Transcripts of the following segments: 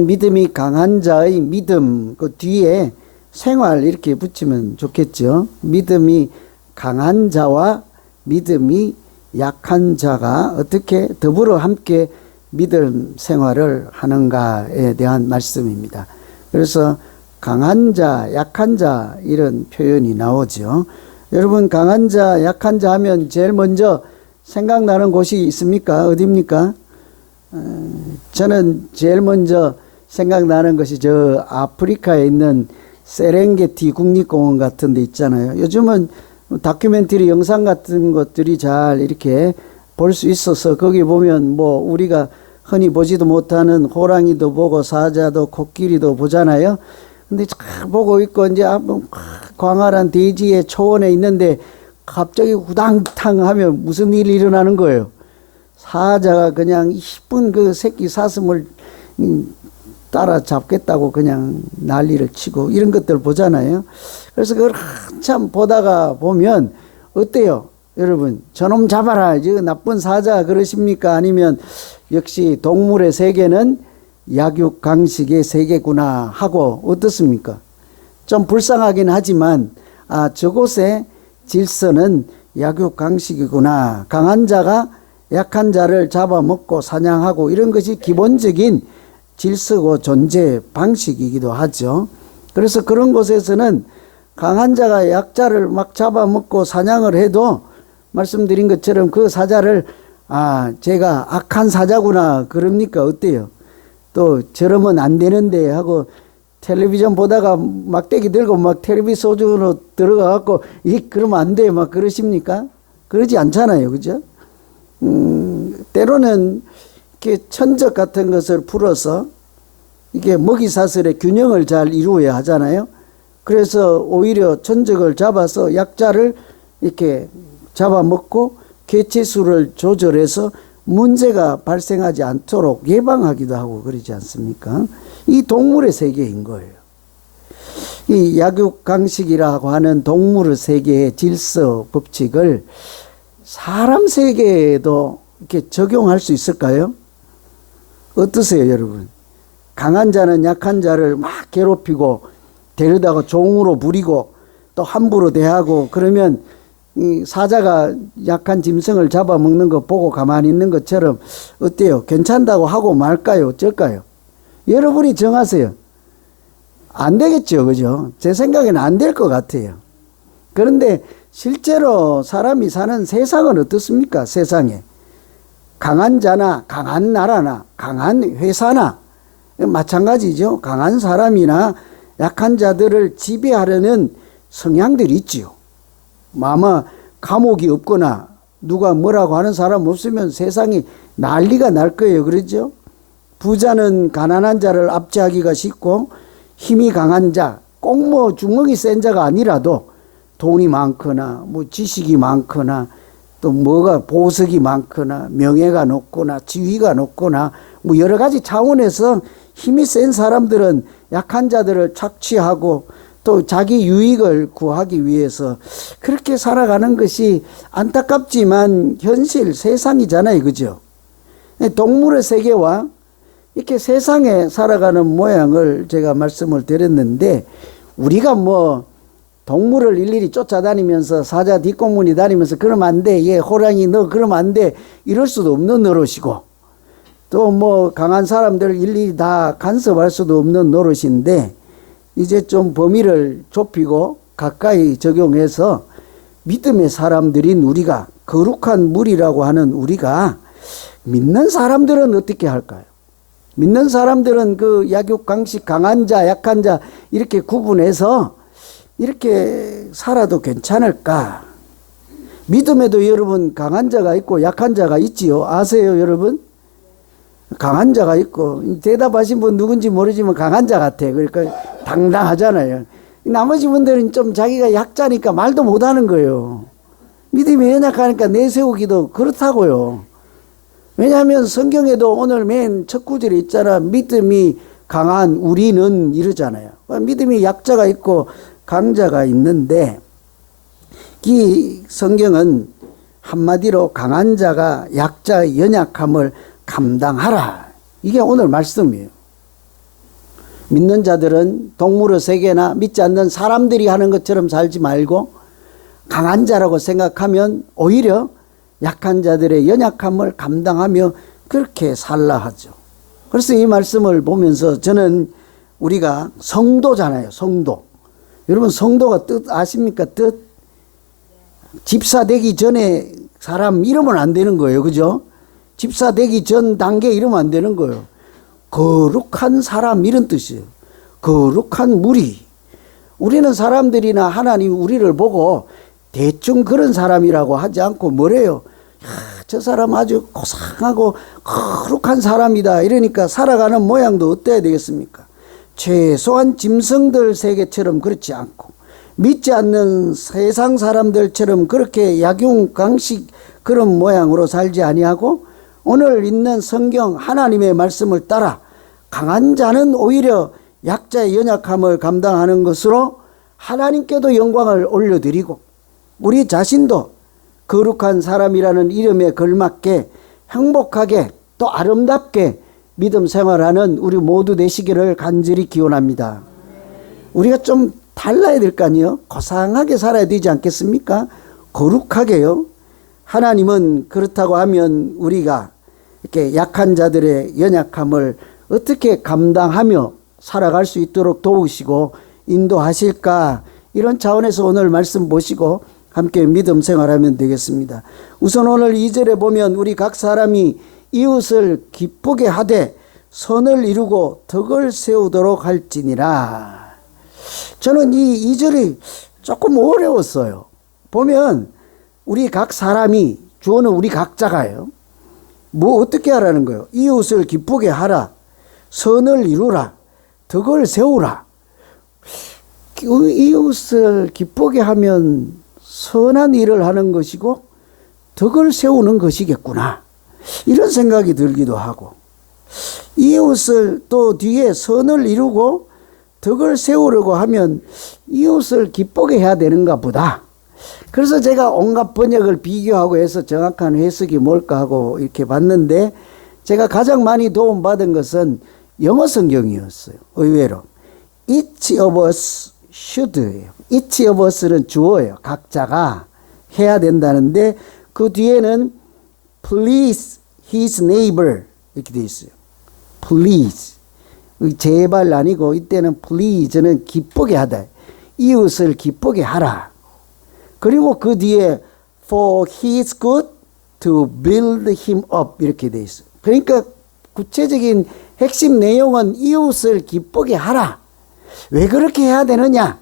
믿음이 강한 자의 믿음, 그 뒤에 생활 이렇게 붙이면 좋겠죠. 믿음이 강한 자와 믿음이 약한 자가 어떻게 더불어 함께 믿음 생활을 하는가에 대한 말씀입니다. 그래서 강한 자, 약한 자 이런 표현이 나오죠. 여러분, 강한 자, 약한 자 하면 제일 먼저 생각나는 곳이 있습니까? 어디입니까? 저는 제일 먼저 생각나는 것이 저 아프리카에 있는 세렝게티 국립공원 같은 데 있잖아요. 요즘은 다큐멘터리 영상 같은 것들이 잘 이렇게 볼 수 있어서 거기 보면 뭐 우리가 흔히 보지도 못하는 호랑이도 보고 사자도 코끼리도 보잖아요. 근데 잘 보고 있고 이제 광활한 대지의 초원에 있는데 갑자기 후당탕 하면 무슨 일이 일어나는 거예요. 사자가 그냥 이쁜 그 새끼 사슴을 따라잡겠다고 그냥 난리를 치고 이런 것들 보잖아요. 그래서 그걸 한참 보다가 보면 어때요? 여러분, 저놈 잡아라, 이거 나쁜 사자 그러십니까? 아니면 역시 동물의 세계는 약육강식의 세계구나 하고 어떻습니까? 좀 불쌍하긴 하지만 저곳의 질서는 약육강식이구나. 강한 자가 약한 자를 잡아먹고 사냥하고 이런 것이 기본적인 질서고 존재 방식이기도 하죠. 그래서 그런 곳에서는 강한 자가 약자를 막 잡아먹고 사냥을 해도 말씀드린 것처럼 그 사자를 제가 악한 사자구나 그럽니까? 어때요? 또 저러면 안 되는데 하고 텔레비전 보다가 막대기 들고 막 텔레비 소주로 들어가 갖고 그러면 안 돼 막 그러십니까? 그러지 않잖아요. 그죠? 때로는 이렇게 천적 같은 것을 풀어서 이게 먹이사슬의 균형을 잘 이루어야 하잖아요. 그래서 오히려 천적을 잡아서 약자를 이렇게 잡아먹고 개체수를 조절해서 문제가 발생하지 않도록 예방하기도 하고 그러지 않습니까? 이 동물의 세계인 거예요. 이 약육강식이라고 하는 동물의 세계의 질서 법칙을 사람 세계에도 이렇게 적용할 수 있을까요? 어떠세요, 여러분? 강한 자는 약한 자를 막 괴롭히고 데려다가 종으로 부리고 또 함부로 대하고 그러면 이 사자가 약한 짐승을 잡아먹는 거 보고 가만히 있는 것처럼 어때요? 괜찮다고 하고 말까요? 어쩔까요? 여러분이 정하세요. 안 되겠죠, 그죠? 제 생각에는 안 될 것 같아요. 그런데 실제로 사람이 사는 세상은 어떻습니까? 세상에 강한 자나 강한 나라나 강한 회사나 마찬가지죠. 강한 사람이나 약한 자들을 지배하려는 성향들이 있지요. 아마 감옥이 없거나 누가 뭐라고 하는 사람 없으면 세상이 난리가 날 거예요. 그렇죠? 부자는 가난한 자를 압제하기가 쉽고 힘이 강한 자, 꼭 뭐 주먹이 센 자가 아니라도 돈이 많거나 뭐 지식이 많거나 또 뭐가 보석이 많거나 명예가 높거나 지위가 높거나 뭐 여러 가지 차원에서 힘이 센 사람들은 약한 자들을 착취하고 또 자기 유익을 구하기 위해서 그렇게 살아가는 것이 안타깝지만 현실 세상이잖아요. 그죠? 동물의 세계와 이렇게 세상에 살아가는 모양을 제가 말씀을 드렸는데 우리가 뭐 동물을 일일이 쫓아다니면서 사자 뒷공문이 다니면서 그러면 안 돼. 얘 호랑이 너 그러면 안 돼. 이럴 수도 없는 노릇이고 또 뭐 강한 사람들 일일이 다 간섭할 수도 없는 노릇인데 이제 좀 범위를 좁히고 가까이 적용해서 믿음의 사람들인 우리가 거룩한 무리라고 하는 우리가 믿는 사람들은 어떻게 할까요? 믿는 사람들은 그 약육강식 강한 자 약한 자 이렇게 구분해서 이렇게 살아도 괜찮을까? 믿음에도 여러분 강한 자가 있고 약한 자가 있지요. 아세요 여러분? 강한 자가 있고 대답하신 분 누군지 모르지만 강한 자 같아. 그러니까 당당하잖아요. 나머지 분들은 좀 자기가 약자니까 말도 못하는 거예요. 믿음이 연약하니까 내세우기도 그렇다고요. 왜냐하면 성경에도 오늘 맨 첫 구절에 있잖아. 믿음이 강한 우리는 이러잖아요. 믿음이 약자가 있고 강자가 있는데 이 성경은 한마디로 강한 자가 약자의 연약함을 감당하라. 이게 오늘 말씀이에요. 믿는 자들은 동물의 세계나 믿지 않는 사람들이 하는 것처럼 살지 말고 강한 자라고 생각하면 오히려 약한 자들의 연약함을 감당하며 그렇게 살라 하죠. 그래서 이 말씀을 보면서 저는 우리가 성도잖아요. 성도. 여러분 성도가 뜻 아십니까? 뜻. 집사 되기 전에 사람 이러면 안 되는 거예요. 그죠? 집사 되기 전 단계 이러면 안 되는 거예요. 거룩한 사람 이런 뜻이에요. 거룩한 무리. 우리는 사람들이나 하나님 우리를 보고 대충 그런 사람이라고 하지 않고 뭐래요? 저 사람 아주 고상하고 거룩한 사람이다. 이러니까 살아가는 모양도 어때야 되겠습니까? 최소한 짐승들 세계처럼 그렇지 않고 믿지 않는 세상 사람들처럼 그렇게 약용강식 그런 모양으로 살지 아니하고 오늘 있는 성경 하나님의 말씀을 따라 강한 자는 오히려 약자의 연약함을 감당하는 것으로 하나님께도 영광을 올려드리고 우리 자신도 거룩한 사람이라는 이름에 걸맞게 행복하게 또 아름답게 믿음 생활하는 우리 모두 되시기를 간절히 기원합니다. 우리가 좀 달라야 될 거 아니에요? 고상하게 살아야 되지 않겠습니까? 거룩하게요. 하나님은 그렇다고 하면 우리가 이렇게 약한 자들의 연약함을 어떻게 감당하며 살아갈 수 있도록 도우시고 인도하실까, 이런 차원에서 오늘 말씀 보시고 함께 믿음 생활하면 되겠습니다. 우선 오늘 2절에 보면 우리 각 사람이 이웃을 기쁘게 하되 선을 이루고 덕을 세우도록 할지니라. 저는 이 2절이 조금 어려웠어요. 보면 우리 각 사람이, 주어는 우리 각자가요. 뭐 어떻게 하라는 거예요? 이웃을 기쁘게 하라, 선을 이루라, 덕을 세우라. 이웃을 기쁘게 하면 선한 일을 하는 것이고 덕을 세우는 것이겠구나, 이런 생각이 들기도 하고, 이웃을 또 뒤에 선을 이루고 덕을 세우려고 하면 이웃을 기쁘게 해야 되는가 보다. 그래서 제가 온갖 번역을 비교하고 해서 정확한 해석이 뭘까 하고 이렇게 봤는데, 제가 가장 많이 도움받은 것은 영어 성경이었어요. 의외로 Each of us should예요. Each of us는 주어예요. 각자가 해야 된다는데 그 뒤에는 please his neighbor 이렇게 돼 있어요. please, 제발 아니고 이때는 please는 기쁘게 하다, 이웃을 기쁘게 하라. 그리고 그 뒤에 for his good to build him up 이렇게 돼 있어요. 그러니까 구체적인 핵심 내용은 이웃을 기쁘게 하라. 왜 그렇게 해야 되느냐?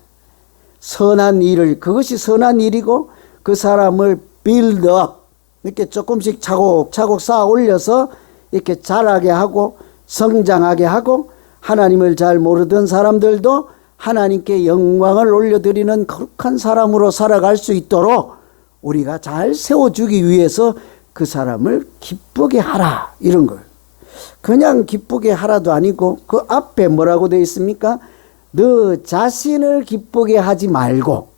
선한 일을, 그것이 선한 일이고 그 사람을 build up, 이렇게 조금씩 차곡차곡 쌓아 올려서 이렇게 자라게 하고 성장하게 하고 하나님을 잘 모르던 사람들도 하나님께 영광을 올려드리는 거룩한 사람으로 살아갈 수 있도록 우리가 잘 세워주기 위해서 그 사람을 기쁘게 하라, 이런 걸. 그냥 기쁘게 하라도 아니고 그 앞에 뭐라고 되어 있습니까? 너 자신을 기쁘게 하지 말고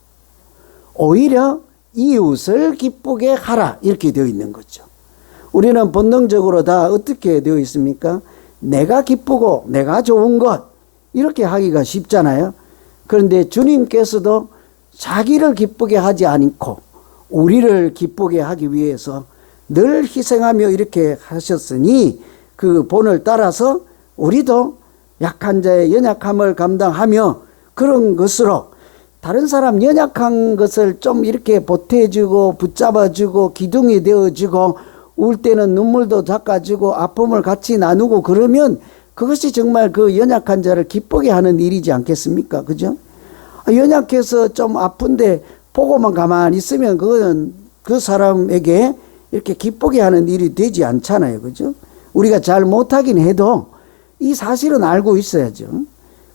오히려 이웃을 기쁘게 하라, 이렇게 되어 있는 거죠. 우리는 본능적으로 다 어떻게 되어 있습니까? 내가 기쁘고 내가 좋은 것, 이렇게 하기가 쉽잖아요. 그런데 주님께서도 자기를 기쁘게 하지 않고 우리를 기쁘게 하기 위해서 늘 희생하며 이렇게 하셨으니 그 본을 따라서 우리도 약한 자의 연약함을 감당하며 그런 것으로 다른 사람 연약한 것을 좀 이렇게 보태주고 붙잡아주고 기둥이 되어주고 울 때는 눈물도 닦아주고 아픔을 같이 나누고 그러면 그것이 정말 그 연약한 자를 기쁘게 하는 일이지 않겠습니까? 그죠? 연약해서 좀 아픈데 보고만 가만히 있으면 그거는 그 사람에게 이렇게 기쁘게 하는 일이 되지 않잖아요. 그죠? 우리가 잘 못하긴 해도 이 사실은 알고 있어야죠.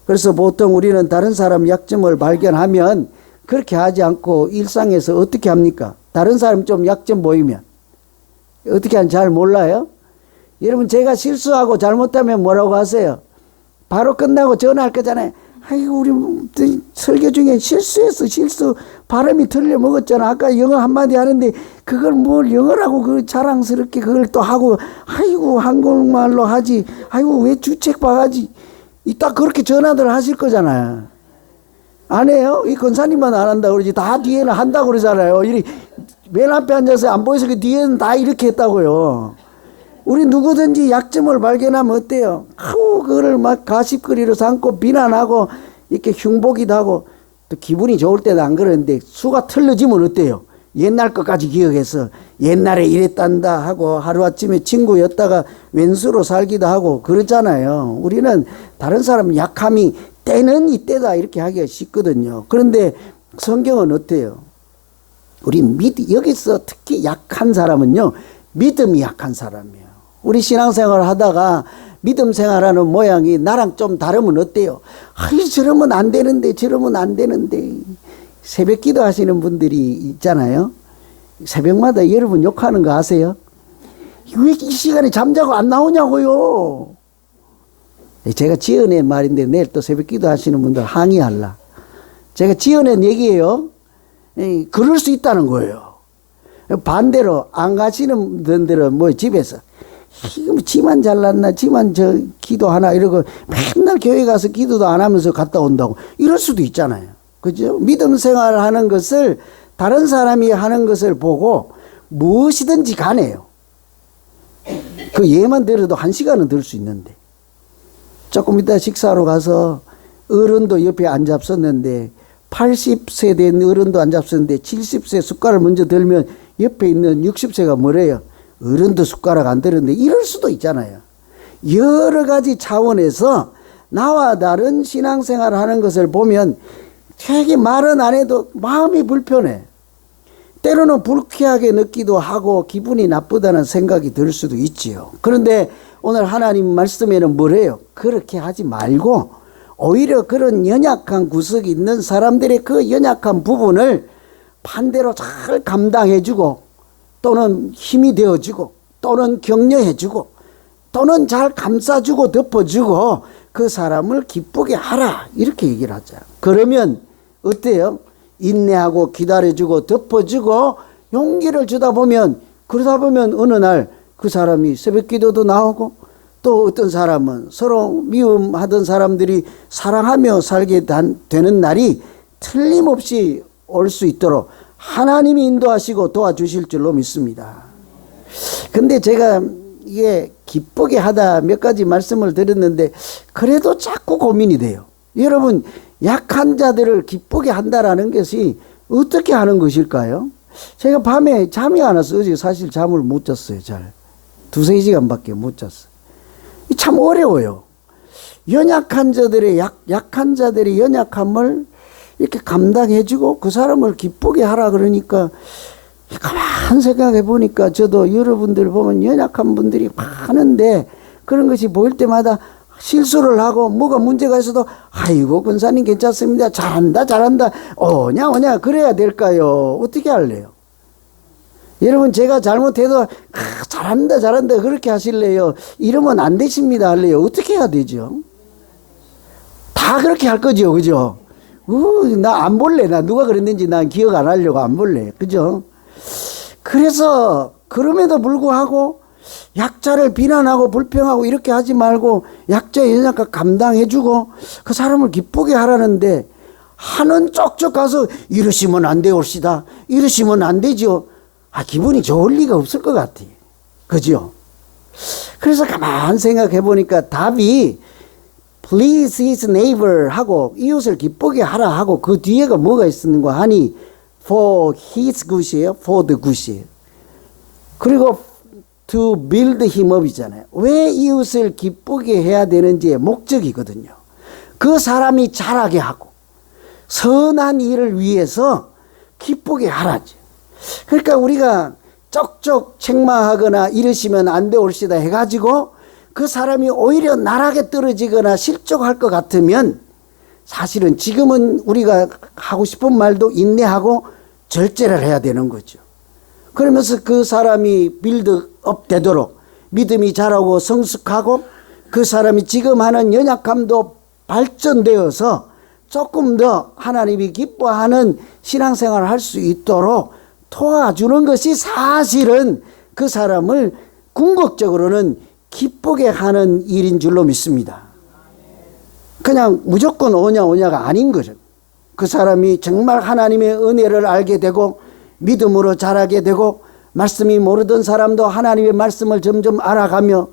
그래서 보통 우리는 다른 사람 약점을 발견하면 그렇게 하지 않고 일상에서 어떻게 합니까? 다른 사람 좀 약점 보이면 어떻게 하는지 잘 몰라요? 여러분, 제가 실수하고 잘못하면 뭐라고 하세요? 바로 끝나고 전화할 거잖아요. 아이고, 우리 설교 중에 실수했어. 실수. 발음이 틀려 먹었잖아. 아까 영어 한마디 하는데 그걸 뭘 영어라고 그 자랑스럽게 그걸 또 하고, 아이고, 한국말로 하지. 아이고, 왜 주책 바가지. 이따 그렇게 전화들 하실 거잖아요. 안 해요? 이 권사님만 안 한다고 그러지. 다 뒤에는 한다고 그러잖아요. 맨 앞에 앉아서 안 보여서 그 뒤에는 다 이렇게 했다고요. 우리 누구든지 약점을 발견하면 어때요? 그거를 막 가십거리로 삼고 비난하고 이렇게 흉보기도 하고 또 기분이 좋을 때도 안 그러는데 수가 틀려지면 어때요? 옛날 것까지 기억해서 옛날에 이랬단다 하고 하루아침에 친구였다가 왼수로 살기도 하고 그러잖아요. 우리는 다른 사람 약함이 때는 이때다 이렇게 하기가 쉽거든요. 그런데 성경은 어때요? 여기서 특히 약한 사람은요, 믿음이 약한 사람이에요. 우리 신앙생활 하다가 믿음 생활하는 모양이 나랑 좀 다르면 어때요? 저러면 안 되는데, 저러면 안 되는데. 새벽 기도 하시는 분들이 있잖아요. 새벽마다 여러분 욕하는 거 아세요? 왜 이 시간에 잠자고 안 나오냐고요. 제가 지어낸 말인데 내일 또 새벽 기도 하시는 분들 항의할라. 제가 지어낸 얘기예요. 그럴 수 있다는 거예요. 반대로 안 가시는 분들은 집에서 지만 잘났나 지만 기도하나 이러고 맨날 교회 가서 기도도 안 하면서 갔다 온다고 이럴 수도 있잖아요. 그죠? 믿음 생활을 하는 것을 다른 사람이 하는 것을 보고 무엇이든지 가네요. 그 예만 들어도 1시간은 들 수 있는데 조금 이따 식사하러 가서 어른도 옆에 안 잡섰는데 80세 된 어른도 안 잡섰는데 70세 숟가락을 먼저 들면 옆에 있는 60세가 뭐래요? 어른도 숟가락 안 들었는데 이럴 수도 있잖아요. 여러 가지 차원에서 나와 다른 신앙생활을 하는 것을 보면 되게 말은 안 해도 마음이 불편해. 때로는 불쾌하게 느끼기도 하고 기분이 나쁘다는 생각이 들 수도 있지요. 그런데 오늘 하나님 말씀에는 뭐래요? 그렇게 하지 말고 오히려 그런 연약한 구석이 있는 사람들의 그 연약한 부분을 반대로 잘 감당해주고 또는 힘이 되어주고 또는 격려해주고 또는 잘 감싸주고 덮어주고 그 사람을 기쁘게 하라 이렇게 얘기를 하죠. 그러면 어때요? 인내하고 기다려주고 덮어주고 용기를 주다 보면 그러다 보면 어느 날 그 사람이 새벽 기도도 나오고 또 어떤 사람은 서로 미움하던 사람들이 사랑하며 살게 되는 날이 틀림없이 올 수 있도록 하나님이 인도하시고 도와주실 줄로 믿습니다. 근데 제가 이게 기쁘게 하다 몇 가지 말씀을 드렸는데 그래도 자꾸 고민이 돼요. 여러분 약한 자들을 기쁘게 한다라는 것이 어떻게 하는 것일까요? 제가 밤에 잠이 안 와서 어제 사실 잠을 못 잤어요. 잘 2-3시간밖에 못 잤어요. 참 어려워요. 연약한 자들의 약한 자들의 연약함을 이렇게 감당해주고 그 사람을 기쁘게 하라 그러니까 가만 생각해 보니까 저도 여러분들 보면 연약한 분들이 많은데 그런 것이 보일 때마다 실수를 하고 뭐가 문제가 있어도 아이고 권사님 괜찮습니다. 잘한다 오냐 그래야 될까요? 어떻게 할래요? 여러분 제가 잘못해도 잘한다 그렇게 하실래요? 이러면 안 되십니다 할래요? 어떻게 해야 되죠? 다 그렇게 할 거죠. 그죠? 나 안 볼래. 나 누가 그랬는지 난 기억 안 하려고 안 볼래. 그죠? 그래서 그럼에도 불구하고 약자를 비난하고 불평하고 이렇게 하지 말고 약자의 연약함 감당해주고 그 사람을 기쁘게 하라는데 하는 쪽쪽 가서 이러시면 안 되옵시다. 이러시면 안 되죠. 기분이 좋을 리가 없을 것 같아. 그죠? 그래서 가만 생각해 보니까 답이 please his neighbor 하고 이웃을 기쁘게 하라 하고 그 뒤에가 뭐가 있었는가 하니 for his good이에요. for the good이에요. 그리고 to build him up이잖아요. 왜 이웃을 기쁘게 해야 되는지의 목적이거든요. 그 사람이 잘하게 하고 선한 일을 위해서 기쁘게 하라죠. 그러니까 우리가 쪽쪽 책망하거나 이러시면 안 되올시다 해가지고 그 사람이 오히려 나락에 떨어지거나 실족할 것 같으면 사실은 지금은 우리가 하고 싶은 말도 인내하고 절제를 해야 되는 거죠. 그러면서 그 사람이 빌드업 되도록 믿음이 자라고 성숙하고 그 사람이 지금 하는 연약함도 발전되어서 조금 더 하나님이 기뻐하는 신앙생활을 할 수 있도록 도와주는 것이 사실은 그 사람을 궁극적으로는 기쁘게 하는 일인 줄로 믿습니다. 그냥 무조건 오냐가 아닌 거죠. 그 사람이 정말 하나님의 은혜를 알게 되고 믿음으로 자라게 되고 말씀이 모르던 사람도 하나님의 말씀을 점점 알아가며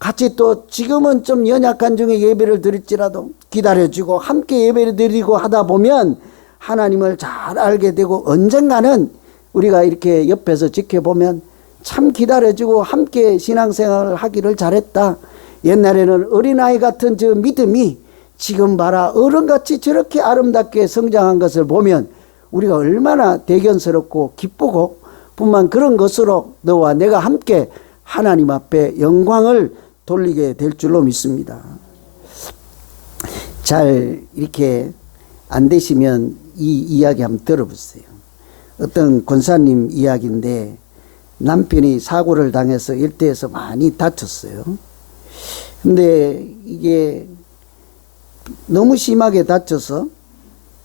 같이 또 지금은 좀 연약한 중에 예배를 드릴지라도 기다려주고 함께 예배를 드리고 하다 보면 하나님을 잘 알게 되고 언젠가는 우리가 이렇게 옆에서 지켜보면 참 기다려주고 함께 신앙생활을 하기를 잘했다. 옛날에는 어린아이 같은 저 믿음이 지금 봐라 어른같이 저렇게 아름답게 성장한 것을 보면 우리가 얼마나 대견스럽고 기쁘고 뿐만 그런 것으로 너와 내가 함께 하나님 앞에 영광을 돌리게 될 줄로 믿습니다. 잘 이렇게 안 되시면 이 이야기 한번 들어보세요. 어떤 권사님 이야기인데 남편이 사고를 당해서 일대에서 많이 다쳤어요. 근데 이게 너무 심하게 다쳐서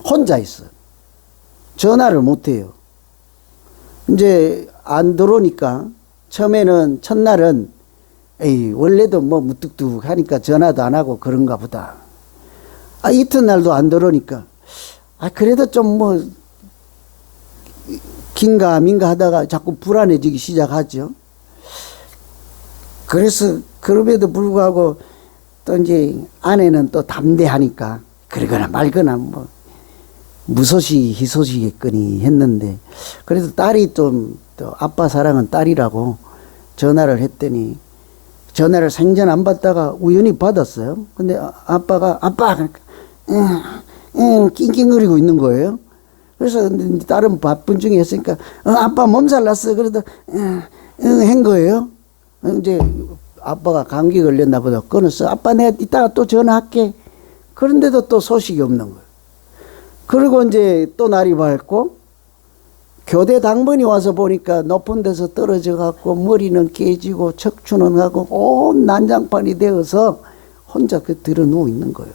혼자 있어. 전화를 못 해요. 이제 안 들어오니까 처음에는 첫날은 에이 원래도 뭐 무뚝뚝 하니까 전화도 안 하고 그런가 보다. 이튿날도 안 들어오니까 그래도 좀 뭐 긴가민가 하다가 자꾸 불안해지기 시작하죠. 그래서 그럼에도 불구하고 또 이제 아내는 또 담대하니까 그러거나 말거나 뭐 무소식 희소식했거니 했는데 그래도 딸이 좀 또 아빠 사랑은 딸이라고 전화를 했더니 전화를 생전 안 받다가 우연히 받았어요. 근데 아빠가 아빠 낑낑거리고 있는 거예요. 그래서 딸은 바쁜 중에 했으니까 아빠 몸살 났어. 그래도 한 거예요. 이제 아빠가 감기 걸렸나 보다 끊었어. 아빠 내가 이따가 또 전화할게. 그런데도 또 소식이 없는 거예요. 그리고 이제 또 날이 밝고 교대 당번이 와서 보니까 높은 데서 떨어져 갖고 머리는 깨지고 척추는 하고 온 난장판이 되어서 혼자 들어 누워 있는 거예요.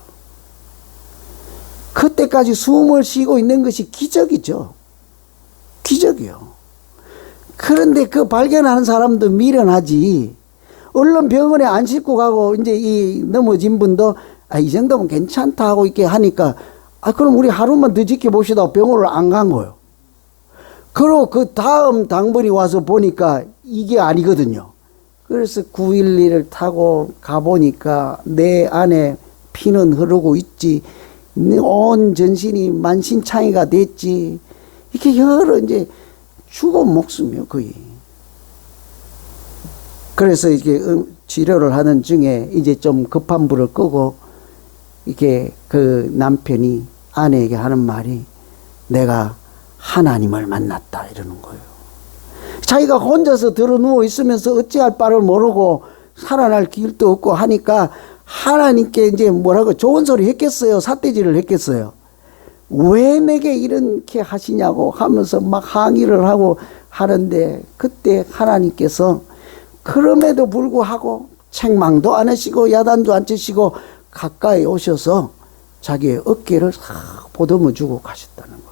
그때까지 숨을 쉬고 있는 것이 기적이죠. 기적이요. 그런데 그 발견하는 사람도 미련하지. 얼른 병원에 안 싣고 가고 이제 이 넘어진 분도 이 정도면 괜찮다 하고 이렇게 하니까 그럼 우리 하루만 더 지켜봅시다. 병원을 안 간 거예요. 그리고 그 다음 당번이 와서 보니까 이게 아니거든요. 그래서 911을 타고 가보니까 내 안에 피는 흐르고 있지. 온 전신이 만신창이가 됐지. 이렇게 여러 이제 죽은 목숨이요, 거의. 그래서 이게 치료를 하는 중에 이제 좀 급한 불을 끄고 이게 그 남편이 아내에게 하는 말이 내가 하나님을 만났다 이러는 거예요. 자기가 혼자서 들어 누워 있으면서 어찌할 바를 모르고 살아날 길도 없고 하니까 하나님께 이제 뭐라고 좋은 소리 했겠어요? 삿대질을 했겠어요? 왜 내게 이렇게 하시냐고 하면서 막 항의를 하고 하는데 그때 하나님께서 그럼에도 불구하고 책망도 안 하시고 야단도 안 치시고 가까이 오셔서 자기의 어깨를 싹 보듬어 주고 가셨다는 거예요.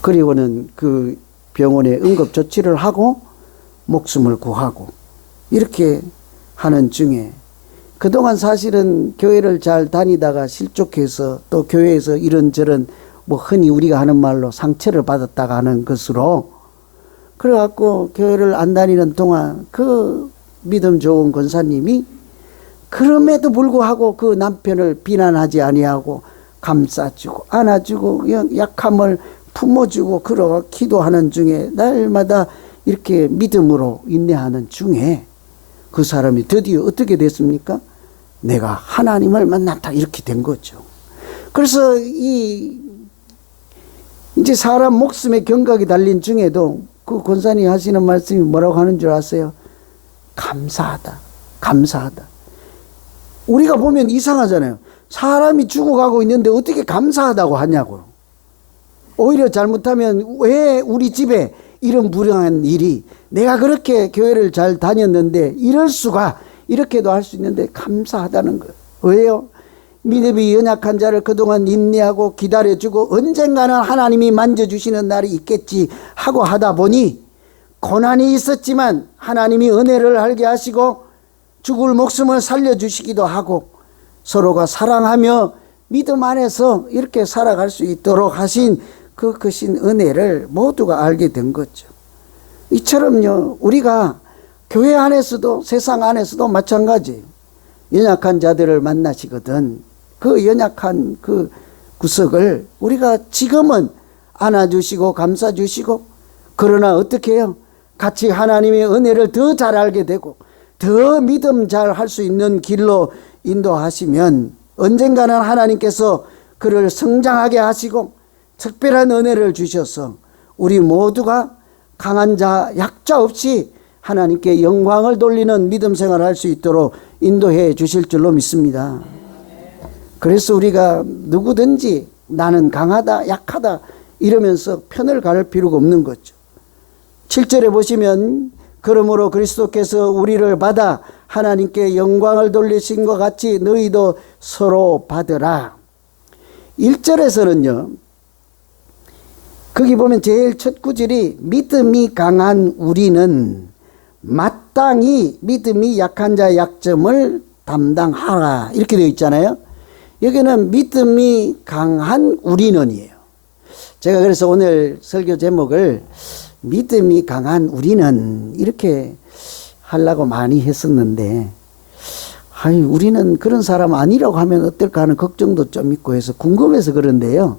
그리고는 그 병원에 응급 조치를 하고 목숨을 구하고 이렇게 하는 중에 그동안 사실은 교회를 잘 다니다가 실족해서 또 교회에서 이런저런 뭐 흔히 우리가 하는 말로 상처를 받았다가 하는 것으로 그래갖고 교회를 안 다니는 동안 그 믿음 좋은 권사님이 그럼에도 불구하고 그 남편을 비난하지 아니하고 감싸주고 안아주고 약함을 품어주고 그러고 기도하는 중에 날마다 이렇게 믿음으로 인내하는 중에 그 사람이 드디어 어떻게 됐습니까? 내가 하나님을 만났다 이렇게 된 거죠. 그래서 이제 사람 목숨에 경각이 달린 중에도 그 권사님 하시는 말씀이 뭐라고 하는 줄 아세요? 감사하다. 감사하다. 우리가 보면 이상하잖아요. 사람이 죽어가고 있는데 어떻게 감사하다고 하냐고요. 오히려 잘못하면 왜 우리 집에 이런 불행한 일이 내가 그렇게 교회를 잘 다녔는데 이럴 수가 이렇게도 할 수 있는데 감사하다는 거예요. 왜요? 믿음이 연약한 자를 그동안 인내하고 기다려주고 언젠가는 하나님이 만져주시는 날이 있겠지 하고 하다 보니 고난이 있었지만 하나님이 은혜를 알게 하시고 죽을 목숨을 살려주시기도 하고 서로가 사랑하며 믿음 안에서 이렇게 살아갈 수 있도록 하신 그 크신 은혜를 모두가 알게 된 거죠. 이처럼요, 우리가 교회 안에서도 세상 안에서도 마찬가지. 연약한 자들을 만나시거든 그 연약한 그 구석을 우리가 지금은 안아주시고 감싸주시고, 그러나 어떻게 해요? 같이 하나님의 은혜를 더 잘 알게 되고 더 믿음 잘 할 수 있는 길로 인도하시면 언젠가는 하나님께서 그를 성장하게 하시고 특별한 은혜를 주셔서 우리 모두가 강한 자 약자 없이 하나님께 영광을 돌리는 믿음 생활을 할 수 있도록 인도해 주실 줄로 믿습니다. 그래서 우리가 누구든지 나는 강하다 약하다 이러면서 편을 가를 필요가 없는 거죠. 7절에 보시면 그러므로 그리스도께서 우리를 받아 하나님께 영광을 돌리신 것 같이 너희도 서로 받으라. 1절에서는요, 거기 보면 제일 첫 구절이 믿음이 강한 우리는 마땅히 믿음이 약한 자의 약점을 담당하라 이렇게 되어 있잖아요. 여기는 믿음이 강한 우리는이에요. 제가 그래서 오늘 설교 제목을 믿음이 강한 우리는 이렇게 하려고 많이 했었는데, 아니 우리는 그런 사람 아니라고 하면 어떨까 하는 걱정도 좀 있고 해서 궁금해서 그런데요,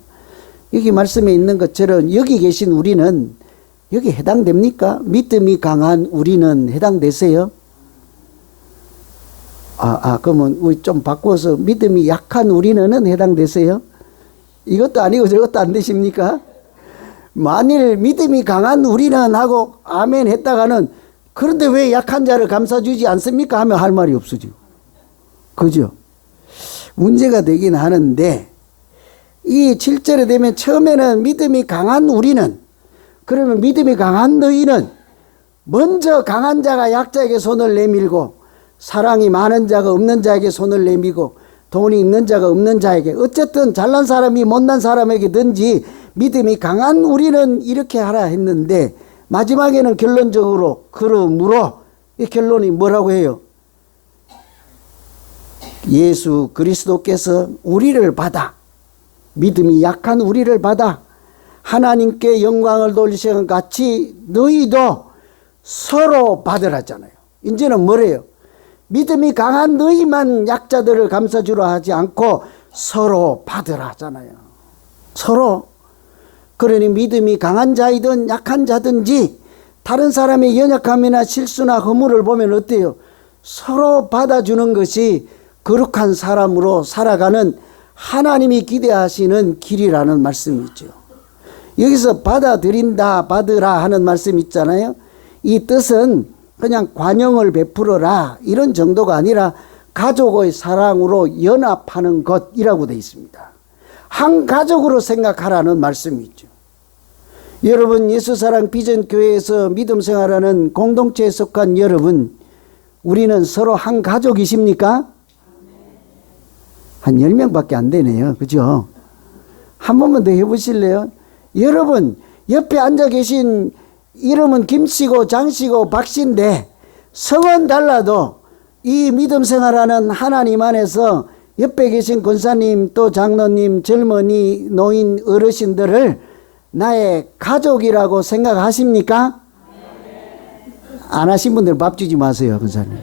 여기 말씀에 있는 것처럼 여기 계신 우리는 여기 해당됩니까? 믿음이 강한 우리는 해당되세요? 그러면 우리 좀 바꿔서 믿음이 약한 우리는 해당되세요? 이것도 아니고 저것도 안 되십니까? 만일 믿음이 강한 우리는 하고 아멘 했다가는 그런데 왜 약한 자를 감싸주지 않습니까? 하면 할 말이 없어져. 그죠? 문제가 되긴 하는데, 이 7절에 되면 처음에는 믿음이 강한 우리는, 그러면 믿음이 강한 너희는 먼저 강한 자가 약자에게 손을 내밀고 사랑이 많은 자가 없는 자에게 손을 내밀고 돈이 있는 자가 없는 자에게, 어쨌든 잘난 사람이 못난 사람에게든지 믿음이 강한 우리는 이렇게 하라 했는데, 마지막에는 결론적으로 그러므로 이 결론이 뭐라고 해요? 예수 그리스도께서 우리를 받아, 믿음이 약한 우리를 받아 하나님께 영광을 돌리시는 같이 너희도 서로 받으라잖아요. 이제는 뭐래요? 믿음이 강한 너희만 약자들을 감싸주라 하지 않고 서로 받으라잖아요. 서로. 그러니 믿음이 강한 자이든 약한 자든지 다른 사람의 연약함이나 실수나 허물을 보면 어때요? 서로 받아주는 것이 거룩한 사람으로 살아가는 하나님이 기대하시는 길이라는 말씀이죠. 여기서 받아들인다, 받으라 하는 말씀 있잖아요. 이 뜻은 그냥 관용을 베풀어라 이런 정도가 아니라 가족의 사랑으로 연합하는 것이라고 되어 있습니다. 한 가족으로 생각하라는 말씀이죠. 여러분, 예수사랑 비전교회에서 믿음 생활하는 공동체에 속한 여러분, 우리는 서로 한 가족이십니까? 한 10명밖에 안 되네요. 그죠? 한 번만 더 해보실래요? 여러분, 옆에 앉아 계신 이름은 김씨고 장씨고 박씨인데 성은 달라도 이 믿음 생활하는 하나님 안에서 옆에 계신 권사님, 또 장로님, 젊은이, 노인, 어르신들을 나의 가족이라고 생각하십니까? 안 하신 분들 밥 주지 마세요, 권사님.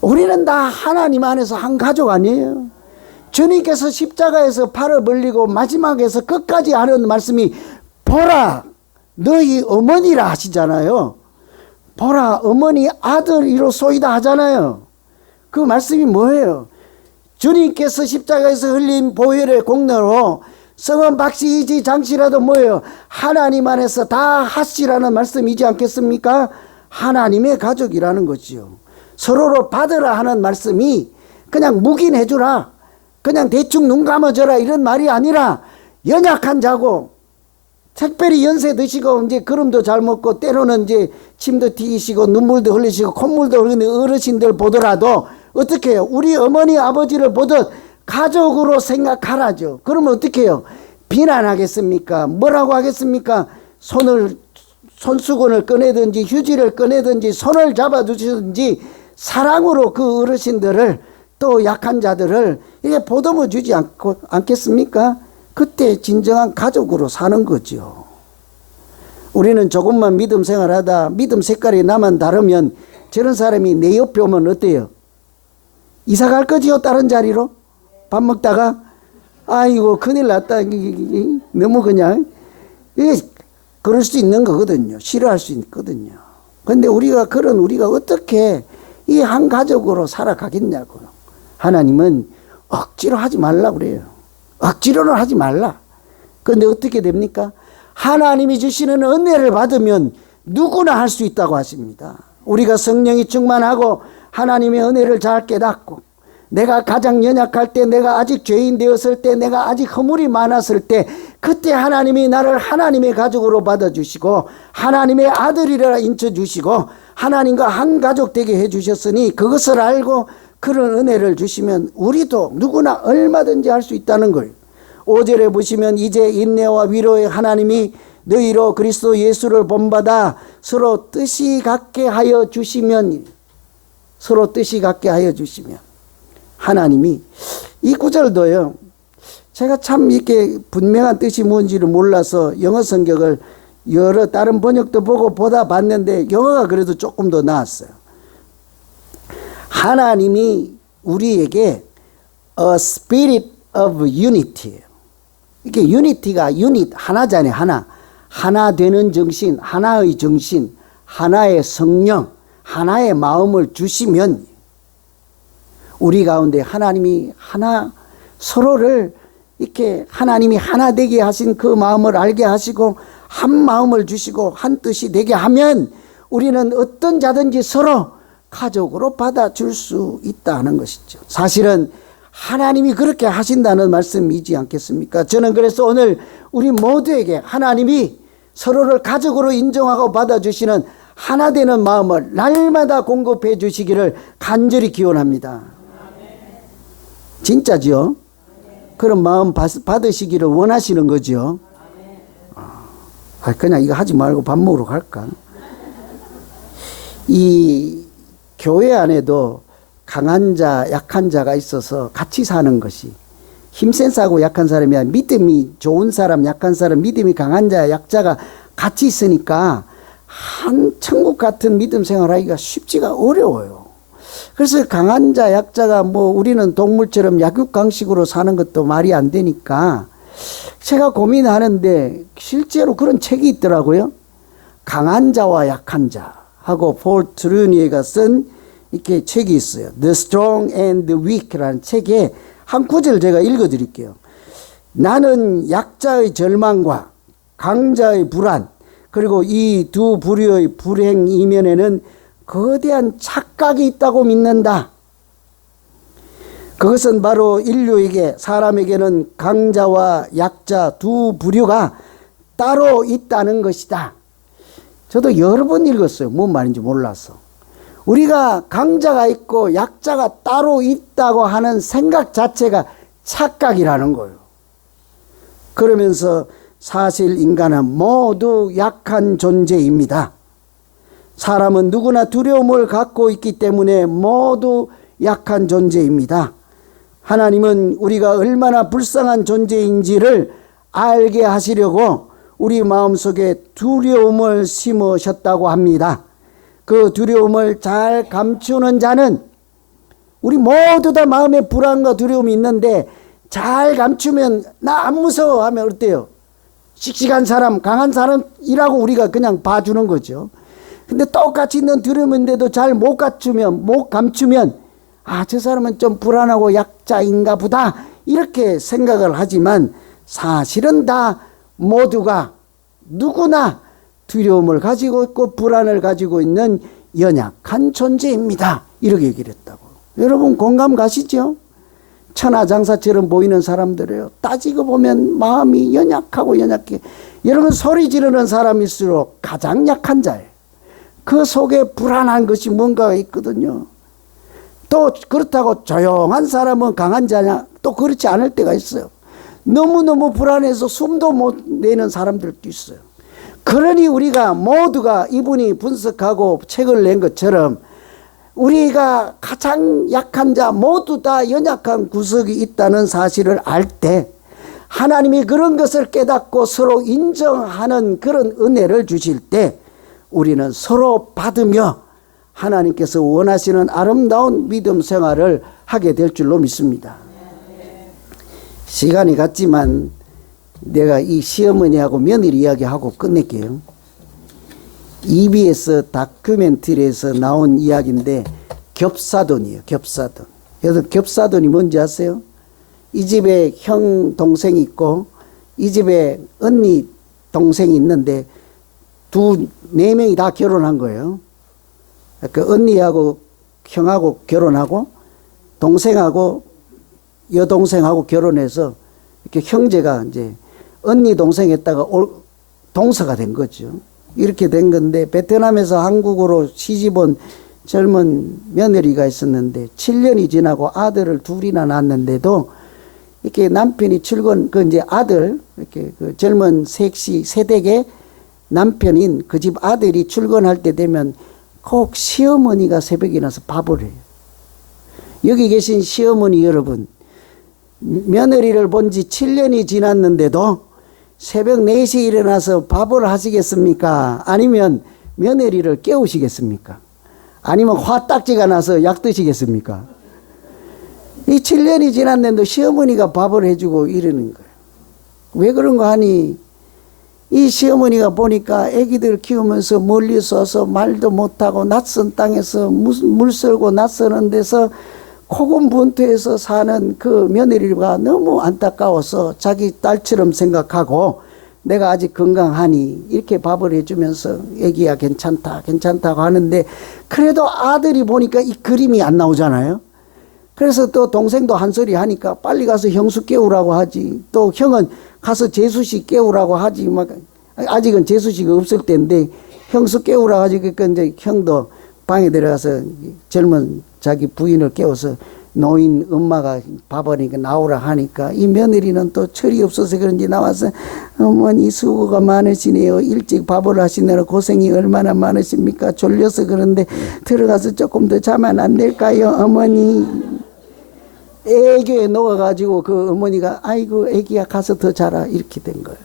우리는 다 하나님 안에서 한 가족 아니에요? 주님께서 십자가에서 팔을 벌리고 마지막에서 끝까지 하는 말씀이 보라 너희 어머니라 하시잖아요. 보라 어머니 아들이로소이다 하잖아요. 그 말씀이 뭐예요? 주님께서 십자가에서 흘린 보혈의 공로로 성은 박씨이지 장씨라도 뭐예요? 하나님 안에서 다 하시라는 말씀이지 않겠습니까? 하나님의 가족이라는 거지요. 서로로 받으라 하는 말씀이 그냥 묵인해주라, 그냥 대충 눈 감아줘라 이런 말이 아니라, 연약한 자고 특별히 연세 드시고 이제 걸음도 잘 먹고 때로는 이제 침도 튀기시고 눈물도 흘리시고 콧물도 흘리는 어르신들 보더라도 어떻게 해요? 우리 어머니 아버지를 보듯 가족으로 생각하라죠. 그러면 어떻게 해요? 비난하겠습니까? 뭐라고 하겠습니까? 손수건을 꺼내든지 휴지를 꺼내든지 손을 잡아주시든지 사랑으로 그 어르신들을 또 약한 자들을 이게 보듬어 주지 않겠습니까? 그때 진정한 가족으로 사는 거죠. 우리는 조금만 믿음 생활하다 믿음 색깔이 나만 다르면 저런 사람이 내 옆에 오면 어때요? 이사 갈 거지요? 다른 자리로? 밥 먹다가? 아이고 큰일 났다. 너무 그냥 그럴 수 있는 거거든요. 싫어할 수 있거든요. 근데 우리가 어떻게 이 한 가족으로 살아가겠냐고요. 하나님은 억지로 하지 말라 그래요. 억지로는 하지 말라. 그런데 어떻게 됩니까? 하나님이 주시는 은혜를 받으면 누구나 할 수 있다고 하십니다. 우리가 성령이 충만하고 하나님의 은혜를 잘 깨닫고 내가 가장 연약할 때, 내가 아직 죄인 되었을 때, 내가 아직 허물이 많았을 때, 그때 하나님이 나를 하나님의 가족으로 받아주시고 하나님의 아들이라 인쳐주시고 하나님과 한 가족 되게 해주셨으니 그것을 알고 그런 은혜를 주시면 우리도 누구나 얼마든지 할 수 있다는 거예요. 5절에 보시면 이제 인내와 위로의 하나님이 너희로 그리스도 예수를 본받아 서로 뜻이 같게 하여 주시면 하나님이 이 구절도요. 제가 참 이렇게 분명한 뜻이 뭔지를 몰라서 영어 성경을 여러 다른 번역도 보고 보다 봤는데 영어가 그래도 조금 더 나았어요. 하나님이 우리에게 a spirit of unity. 이게 unity가 하나잖아요. 하나 되는 정신, 하나의 정신, 하나의 성령, 하나의 마음을 주시면 우리 가운데 하나님이 서로를 이렇게 하나님이 하나 되게 하신 그 마음을 알게 하시고 한 마음을 주시고 한 뜻이 되게 하면 우리는 어떤 자든지 서로 가족으로 받아줄 수 있다는 것이죠. 사실은 하나님이 그렇게 하신다는 말씀이지 않겠습니까? 저는 그래서 오늘 우리 모두에게 하나님이 서로를 가족으로 인정하고 받아주시는 하나 되는 마음을 날마다 공급해 주시기를 간절히 기원합니다. 진짜죠? 그런 마음 받으시기를 원하시는 거죠. 그냥 이거 하지 말고 밥 먹으러 갈까? 이 교회 안에도 강한 자, 약한 자가 있어서 같이 사는 것이 힘센 사고 약한 사람이 아니라 믿음이 좋은 사람, 약한 사람, 믿음이 강한 자, 약자가 같이 있으니까 한 천국 같은 믿음 생활하기가 쉽지가 어려워요. 그래서 강한 자, 약자가 우리는 동물처럼 약육강식으로 사는 것도 말이 안 되니까 제가 고민하는데 실제로 그런 책이 있더라고요. 강한 자와 약한 자 하고 폴 트루니에가 쓴 이렇게 책이 있어요. The Strong and the Weak라는 책에 한 구절 제가 읽어드릴게요. 나는 약자의 절망과 강자의 불안 그리고 이 두 부류의 불행 이면에는 거대한 착각이 있다고 믿는다. 그것은 바로 인류에게 사람에게는 강자와 약자 두 부류가 따로 있다는 것이다. 저도 여러 번 읽었어요. 뭔 말인지 몰라서. 우리가 강자가 있고 약자가 따로 있다고 하는 생각 자체가 착각이라는 거예요. 그러면서 사실 인간은 모두 약한 존재입니다. 사람은 누구나 두려움을 갖고 있기 때문에 모두 약한 존재입니다. 하나님은 우리가 얼마나 불쌍한 존재인지를 알게 하시려고 우리 마음속에 두려움을 심으셨다고 합니다. 그 두려움을 잘 감추는 자는 우리 모두 다 마음에 불안과 두려움이 있는데 잘 감추면 나 안 무서워 하면 어때요? 씩씩한 사람, 강한 사람이라고 우리가 그냥 봐주는 거죠. 근데 똑같이 있는 두려움인데도 잘 못 감추면 저 사람은 좀 불안하고 약자인가 보다 이렇게 생각을 하지만 사실은 다 모두가 누구나 두려움을 가지고 있고 불안을 가지고 있는 연약한 존재입니다. 이렇게 얘기를 했다고. 여러분 공감 가시죠? 천하장사처럼 보이는 사람들이에요. 따지고 보면 마음이 연약해. 여러분 소리 지르는 사람일수록 가장 약한 자예요. 그 속에 불안한 것이 뭔가가 있거든요. 또 그렇다고 조용한 사람은 강한 자냐? 또 그렇지 않을 때가 있어요. 너무너무 불안해서 숨도 못 내는 사람들도 있어요. 그러니 우리가 모두가 이분이 분석하고 책을 낸 것처럼 우리가 가장 약한 자 모두 다 연약한 구석이 있다는 사실을 알 때 하나님이 그런 것을 깨닫고 서로 인정하는 그런 은혜를 주실 때 우리는 서로 받으며 하나님께서 원하시는 아름다운 믿음 생활을 하게 될 줄로 믿습니다. 시간이 갔지만 내가 이 시어머니하고 며느리 이야기하고 끝낼게요. EBS 다큐멘터리에서 나온 이야기인데 겹사돈이에요. 겹사돈. 그래서 겹사돈이 뭔지 아세요? 이 집에 형 동생이 있고 이 집에 언니 동생이 있는데 네 명이 다 결혼한 거예요. 그 언니하고 형하고 결혼하고 동생하고 여동생하고 결혼해서 이렇게 형제가 이제 언니 동생 했다가 동서가 된 거죠. 이렇게 된 건데 베트남에서 한국으로 시집온 젊은 며느리가 있었는데 7년이 지나고 아들을 둘이나 낳았는데도 이렇게 남편이 그 이제 아들 이렇게 그 젊은 섹시 세대의 남편인 그 집 아들이 출근할 때 되면 꼭 시어머니가 새벽에 나서 밥을 해요. 여기 계신 시어머니 여러분, 며느리를 본 지 7년이 지났는데도 새벽 4시에 일어나서 밥을 하시겠습니까? 아니면 며느리를 깨우시겠습니까? 아니면 화딱지가 나서 약 드시겠습니까? 이 7년이 지났는데도 시어머니가 밥을 해주고 이러는 거예요. 왜 그런가 하니 이 시어머니가 보니까 아기들 키우면서 멀리 서서 말도 못하고 낯선 땅에서 물 썰고 낯서는 데서 고군분투해서 사는 그 며느리가 너무 안타까워서 자기 딸처럼 생각하고 내가 아직 건강하니 이렇게 밥을 해주면서 애기야 괜찮다 괜찮다고 하는데 그래도 아들이 보니까 이 그림이 안 나오잖아요. 그래서 또 동생도 한 소리 하니까 빨리 가서 형수 깨우라고 하지. 또 형은 가서 재수씨 깨우라고 하지. 막 아직은 재수씨가 없을 때인데 형수 깨우라고 하지. 그러니까 이제 형도 방에 들어가서 젊은 자기 부인을 깨워서 노인 엄마가 밥하니까 나오라 하니까 이 며느리는 또 철이 없어서 그런지 나와서 어머니 수고가 많으시네요. 일찍 밥을 하시느라 고생이 얼마나 많으십니까? 졸려서 그런데 들어가서 조금 더 자면 안 될까요? 어머니. 애교에 녹아가지고 그 어머니가 아이고 애기야 가서 더 자라 이렇게 된 거예요.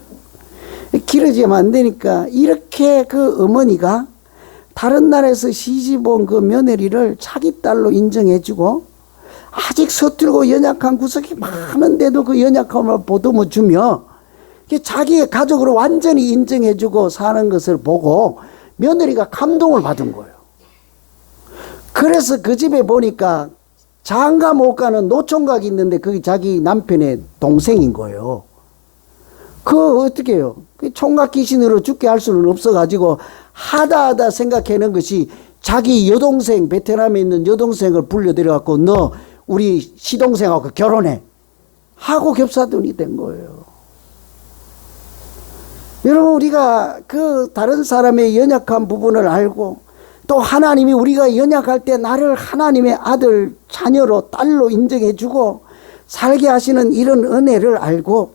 길어지면 안 되니까 이렇게 그 어머니가 다른 나라에서 시집 온 그 며느리를 자기 딸로 인정해주고 아직 서툴고 연약한 구석이 많은데도 그 연약함을 보듬어 주며 자기의 가족으로 완전히 인정해주고 사는 것을 보고 며느리가 감동을 받은 거예요. 그래서 그 집에 보니까 장가 못 가는 노총각이 있는데 그게 자기 남편의 동생인 거예요. 그거 어떻게 해요? 총각 귀신으로 죽게 할 수는 없어가지고 하다 생각하는 것이 자기 여동생, 베트남에 있는 여동생을 불러들여갖고 너 우리 시동생하고 결혼해 하고 겹사돈이 된 거예요. 여러분 우리가 그 다른 사람의 연약한 부분을 알고 또 하나님이 우리가 연약할 때 나를 하나님의 아들, 자녀로 딸로 인정해주고 살게 하시는 이런 은혜를 알고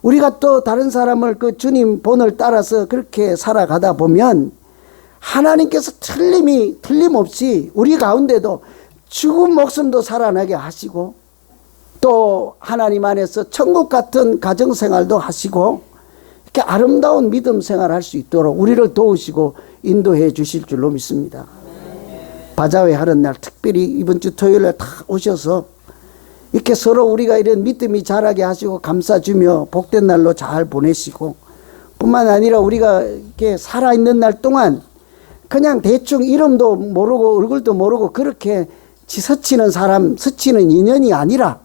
우리가 또 다른 사람을 그 주님 본을 따라서 그렇게 살아가다 보면 하나님께서 틀림없이 우리 가운데도 죽은 목숨도 살아나게 하시고 또 하나님 안에서 천국 같은 가정생활도 하시고 이렇게 아름다운 믿음 생활할 수 있도록 우리를 도우시고 인도해 주실 줄로 믿습니다. 바자회 하는 날 특별히 이번 주 토요일에 다 오셔서 이렇게 서로 우리가 이런 믿음이 자라게 하시고 감싸주며 복된 날로 잘 보내시고 뿐만 아니라 우리가 이렇게 살아있는 날 동안 그냥 대충 이름도 모르고 얼굴도 모르고 그렇게 스치는 사람, 스치는 인연이 아니라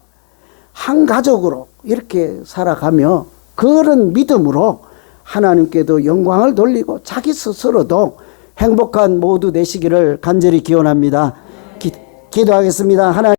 한 가족으로 이렇게 살아가며 그런 믿음으로 하나님께도 영광을 돌리고 자기 스스로도 행복한 모두 되시기를 간절히 기원합니다. 기도하겠습니다. 하나님.